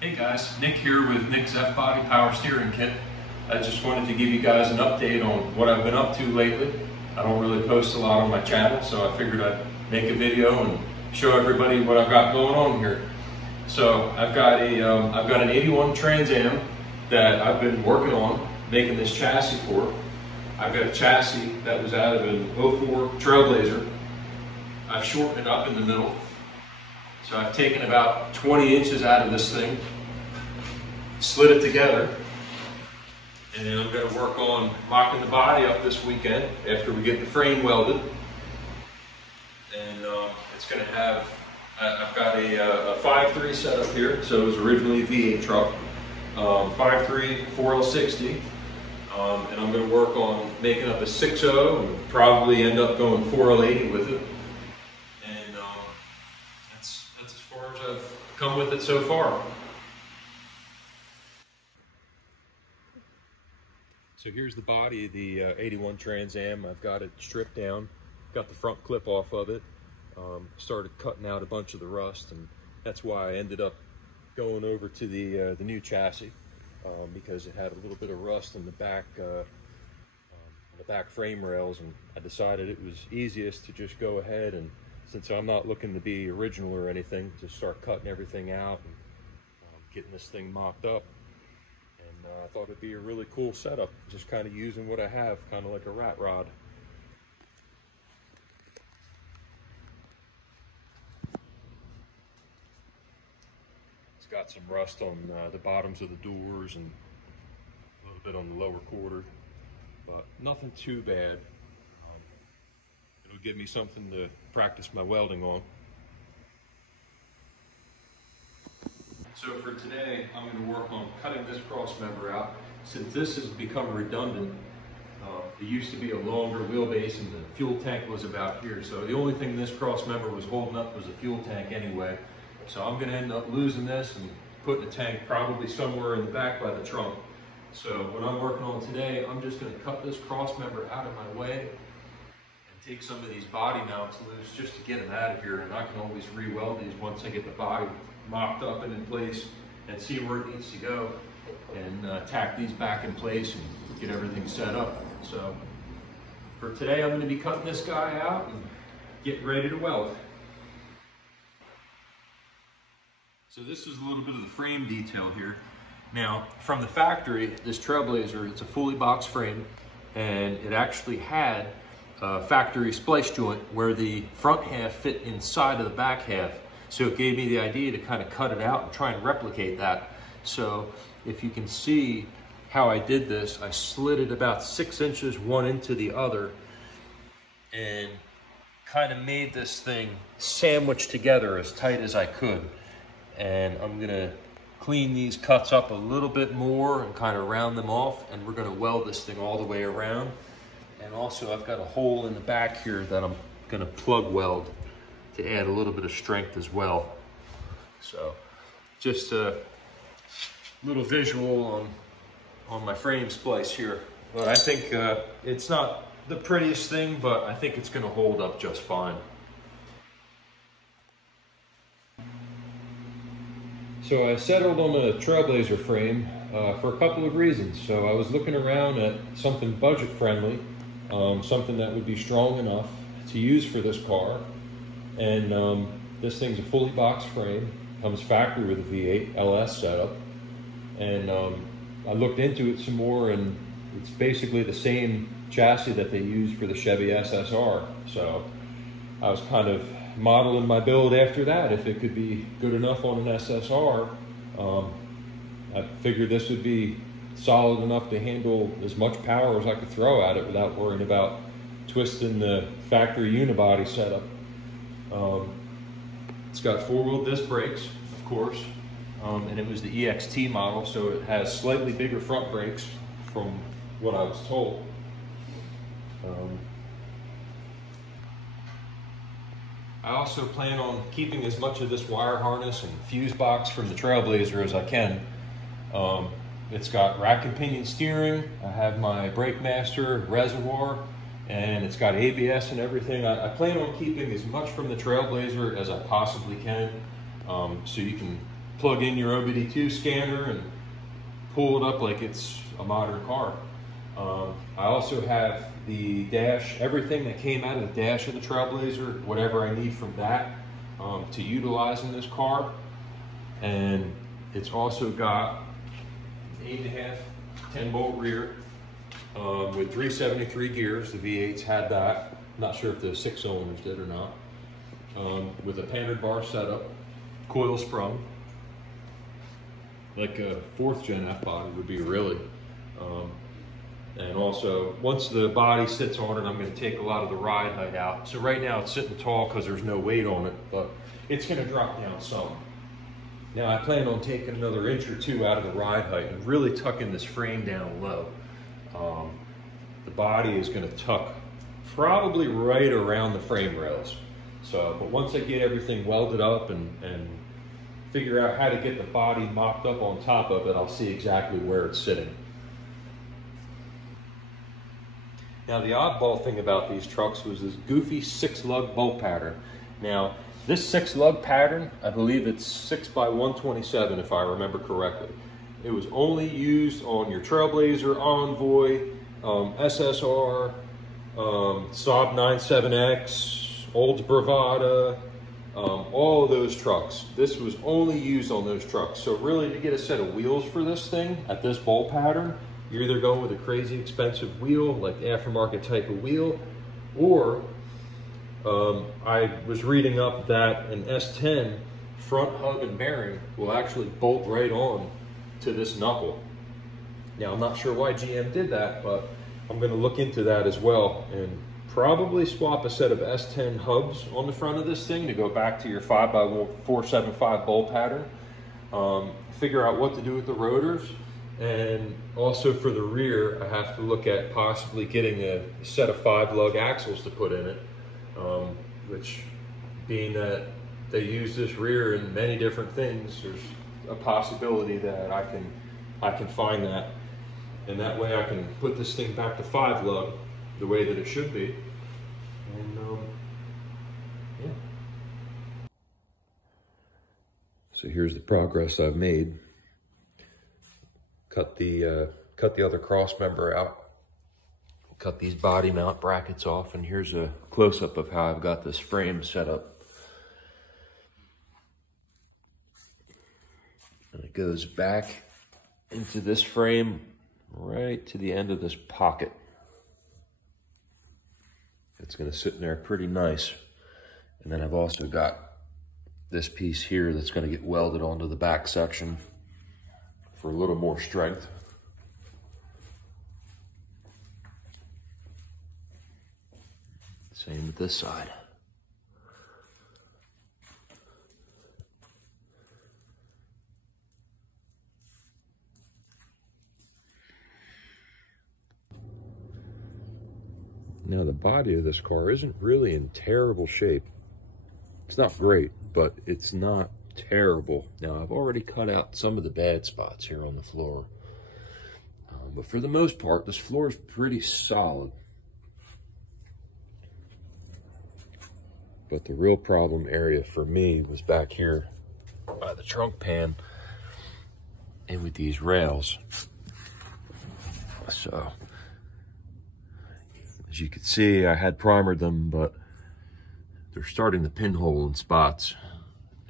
Hey guys, Nick here with Nick's F-Body Power Steering Kit. I just wanted to give you guys an update on what I've been up to lately. I don't really post a lot on my channel, so I figured I'd make a video and show everybody what I've got going on here. So I've got an 81 Trans Am that I've been working on making this chassis for. I've got a chassis that was out of an 04 Trailblazer. I've shortened it up in the middle. So I've taken about 20 inches out of this thing, slid it together, and then I'm going to work on mocking the body up this weekend after we get the frame welded. And it's going to have, I've got a 5.3 setup here, so it was originally a V8 truck, 5.3 4L60, and I'm going to work on making up a 6.0 and probably end up going 4L80 with it. That's as far as I've come with it so far. So here's the body of the 81 Trans Am. I've got it stripped down, got the front clip off of it, started cutting out a bunch of the rust, and that's why I ended up going over to the new chassis, because it had a little bit of rust in the back frame rails, and I decided it was easiest to just go ahead and, since I'm not looking to be original or anything, just start cutting everything out and getting this thing mocked up. And I thought it'd be a really cool setup, just kind of using what I have, kind of like a rat rod. It's got some rust on the bottoms of the doors and a little bit on the lower quarter, but nothing too bad. It'll give me something to practice my welding on. So for today, I'm going to work on cutting this cross member out. Since this has become redundant, it used to be a longer wheelbase and the fuel tank was about here. So the only thing this cross member was holding up was a fuel tank anyway. So I'm going to end up losing this and putting a tank probably somewhere in the back by the trunk. So what I'm working on today, I'm just going to cut this cross member out of my way, take some of these body mounts loose just to get them out of here, and I can always re-weld these once I get the body mocked up and in place and see where it needs to go, and tack these back in place and get everything set up. So for today, I'm going to be cutting this guy out and getting ready to weld. So this is a little bit of the frame detail here. Now from the factory, this Trailblazer, it's a fully boxed frame, and it actually had factory splice joint where the front half fit inside of the back half. So it gave me the idea to kind of cut it out and try and replicate that. So if you can see how I did this, I slid it about 6 inches one into the other and kind of made this thing sandwiched together as tight as I could. And I'm gonna clean these cuts up a little bit more and kind of round them off, and we're gonna weld this thing all the way around. And also I've got a hole in the back here that I'm gonna plug weld to add a little bit of strength as well. So just a little visual on my frame splice here. But I think it's not the prettiest thing, but I think it's gonna hold up just fine. So I settled on a Trailblazer frame for a couple of reasons. So I was looking around at something budget friendly, something that would be strong enough to use for this car. And this thing's a fully boxed frame, comes factory with a V8 LS setup. And I looked into it some more, and it's basically the same chassis that they use for the Chevy SSR. So I was kind of modeling my build after that. If it could be good enough on an SSR, I figured this would be solid enough to handle as much power as I could throw at it without worrying about twisting the factory unibody setup. It's got 4-wheel disc brakes, of course, and it was the EXT model, so it has slightly bigger front brakes from what I was told. I also plan on keeping as much of this wire harness and fuse box from the Trailblazer as I can. It's got rack and pinion steering. I have my brake master reservoir, and it's got ABS and everything. I plan on keeping as much from the Trailblazer as I possibly can, so you can plug in your OBD2 scanner and pull it up like it's a modern car. I also have the dash, everything that came out of the dash of the Trailblazer, whatever I need from that to utilize in this car. And it's also got 8.5, 10-bolt rear with 373 gears. The V8s had that. Not sure if the 6 cylinders did or not. With a painted bar setup, coil sprung, like a 4th gen F body would be really. And also, once the body sits on it, I'm going to take a lot of the ride height out. So right now it's sitting tall because there's no weight on it, but it's going to drop down some. Now I plan on taking another inch or 2 out of the ride height and really tucking this frame down low. The body is going to tuck probably right around the frame rails. So, but once I get everything welded up and figure out how to get the body mocked up on top of it, I'll see exactly where it's sitting. Now the oddball thing about these trucks was this goofy 6-lug bolt pattern. Now this 6-lug pattern, I believe it's 6x127 if I remember correctly. It was only used on your Trailblazer, Envoy, SSR, Saab 97X, Olds Bravada, all of those trucks. This was only used on those trucks. So really, to get a set of wheels for this thing at this bolt pattern, you're either going with a crazy expensive wheel, like the aftermarket type of wheel, or I was reading up that an S10 front hub and bearing will actually bolt right on to this knuckle. Now, I'm not sure why GM did that, but I'm going to look into that as well and probably swap a set of S10 hubs on the front of this thing to go back to your 5x475 bolt pattern. Figure out what to do with the rotors. And also for the rear, I have to look at possibly getting a set of 5-lug axles to put in it, which, being that they use this rear in many different things, there's a possibility that I can find that, and that way I can put this thing back to 5-lug the way that it should be. And yeah. So here's the progress I've made. Cut the other cross member out, cut these body mount brackets off, and here's a close-up of how I've got this frame set up. And it goes back into this frame right to the end of this pocket. It's going to sit in there pretty nice. And then I've also got this piece here that's going to get welded onto the back section for a little more strength. Same with this side. Now the body of this car isn't really in terrible shape. It's not great, but it's not terrible. Now I've already cut out some of the bad spots here on the floor. But for the most part, this floor is pretty solid. But the real problem area for me was back here by the trunk pan and with these rails. So, as you can see, I had primered them, but they're starting to pinhole in spots.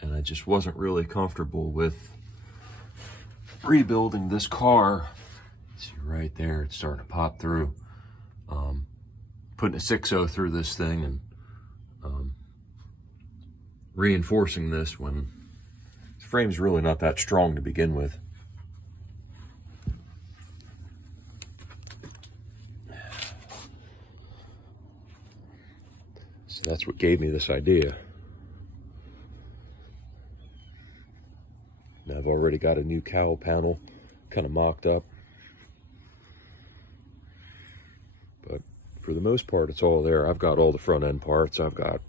And I just wasn't really comfortable with rebuilding this car. See right there, it's starting to pop through. Putting a 6.0 through this thing and reinforcing this when the frame's really not that strong to begin with. So that's what gave me this idea. Now I've already got a new cowl panel kind of mocked up. But for the most part, it's all there. I've got all the front end parts. I've got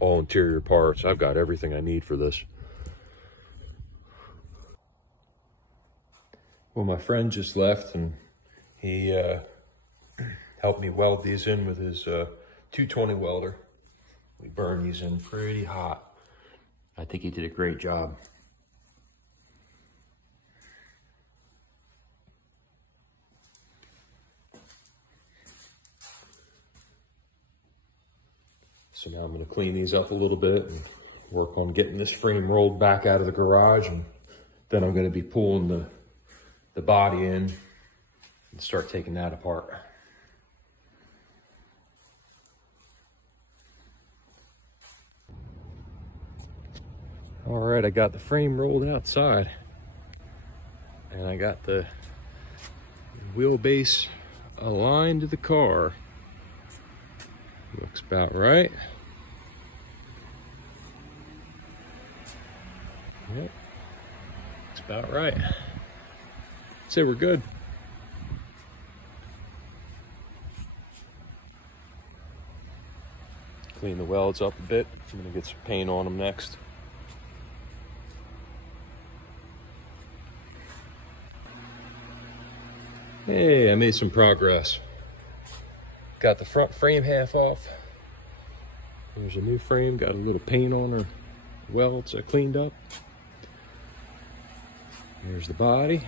all interior parts. I've got everything I need for this. Well, my friend just left and he helped me weld these in with his 220 welder. We burned these in pretty hot. I think he did a great job. So now I'm going to clean these up a little bit and work on getting this frame rolled back out of the garage, and then I'm going to be pulling the body in and start taking that apart. All right, I got the frame rolled outside, and I got the wheelbase aligned to the car. Looks about right. Yep, looks about right. Say we're good. Clean the welds up a bit. I'm gonna get some paint on them next. Hey, I made some progress. Got the front frame half off. There's a new frame, got a little paint on her welds I cleaned up. Here's the body.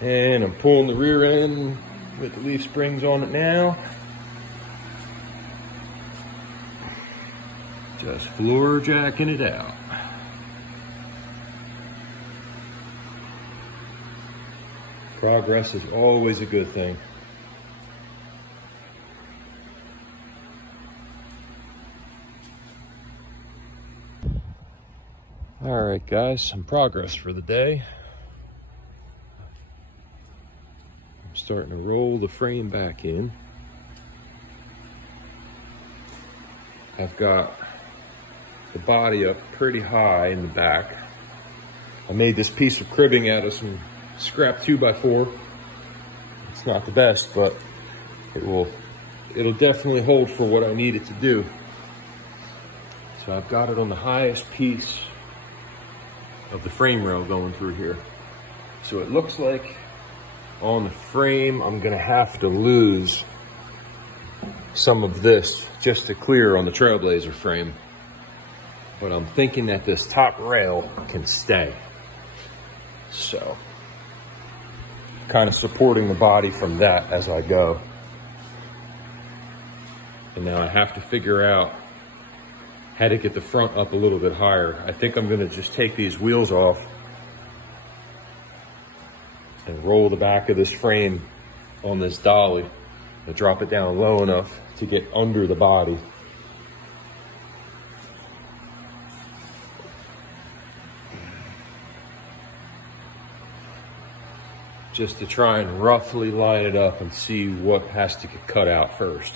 And I'm pulling the rear end with the leaf springs on it now. Just floor jacking it out. Progress is always a good thing. All right, guys, some progress for the day. I'm starting to roll the frame back in. I've got the body up pretty high in the back. I made this piece of cribbing out of some scrap 2x4. It's not the best, but it'll definitely hold for what I need it to do. So I've got it on the highest piece of the frame rail going through here. So it looks like on the frame I'm gonna have to lose some of this just to clear on the Trailblazer frame. But I'm thinking that this top rail can stay. So kind of supporting the body from that as I go. And now I have to figure out how to get the front up a little bit higher. I think I'm gonna just take these wheels off and roll the back of this frame on this dolly and drop it down low enough to get under the body. Just to try and roughly line it up and see what has to get cut out first.